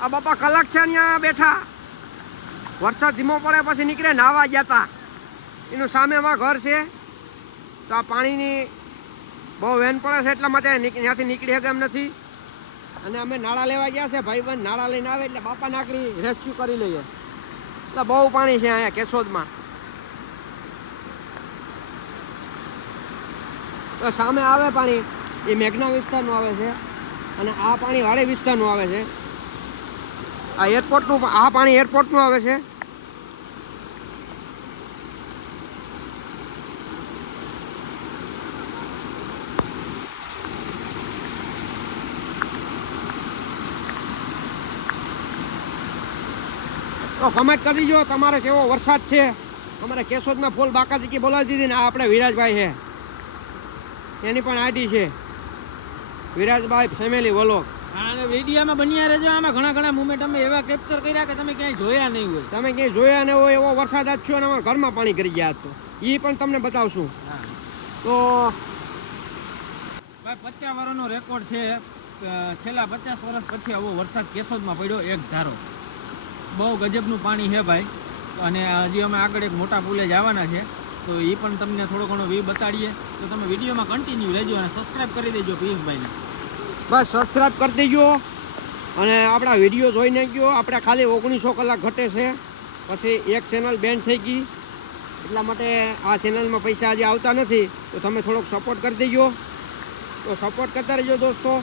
આ બાપા કલાક છે અહીંયા બેઠા, વરસાદ ધીમો પડે પછી નીકળે નાહવા ગયા હતા. એનું સામેમાં ઘર છે, તો આ પાણીની બહુ વેન પડે છે એટલા માટે ત્યાંથી નીકળી શકે એમ નથી. અને અમે નાળા લેવા ગયા છે, ભાઈબંધ નાળા લઈને આવે એટલે બાપા નાકડી રેસ્ક્યુ કરી લઈએ. એટલે બહુ પાણી છે અહીંયા કેશોદમાં. તો સામે આવે પાણી એ મેઘના વિસ્તારનું આવે છે, અને આ પાણી વાડે વિસ્તારનું આવે છે. આ એરપોર્ટનું, આ પાણી એરપોર્ટનું આવે છે. તો કમેન્ટ કરી દીજો તમારે કેવો વરસાદ છે. અમારે કેશોદમાં ફૂલ બાકાચીકી બોલાવી દીધી ને આ આપણે વિરાજભાઈ છે, એની પણ આઈડી છે વિરાજભાઈ ફેમિલી વ્લોગ. અને વિડીયોમાં બન્યા રહેજો. આમાં ઘણા મુમેન્ટ અમે એવા કેપ્ચર કર્યા કે તમે ક્યાંય જોયા નહીં હોય. તમે ક્યાંય જોયા ન હોય એવો વરસાદ આજ થયો અને અમારા ઘરમાં પાણી કરી ગયા તો એ પણ તમને બતાવશું. તો ભાઈ 50 વર્ષનો રેકોર્ડ છે. છેલ્લા 50 વર્ષ પછી આવો વરસાદ કેશોદમાં પડ્યો એક ધારો. બહુ ગજબનું પાણી છે ભાઈ. અને હજી અમે આગળ એક મોટા પુલે જવાના છે, તો એ પણ તમને થોડો ઘણો વ્યૂ બતાડીએ. તો તમે વિડીયોમાં કન્ટિન્યુ રહેજો અને સબસ્ક્રાઈબ કરી દેજો પિયુષભાઈને. બસ સબસ્ક્રાઈબ કરી દેજો અને આપણા વિડીયો જોઈને ગયો. આપણે ખાલી 1900 કલાક ઘટે છે, પછી એક ચેનલ બેન થઈ ગઈ, એટલા માટે આ ચેનલમાં પૈસા હજી આવતા નથી. તો તમે થોડોક સપોર્ટ કરી દેજો. તો સપોર્ટ કરતા રહેજો દોસ્તો.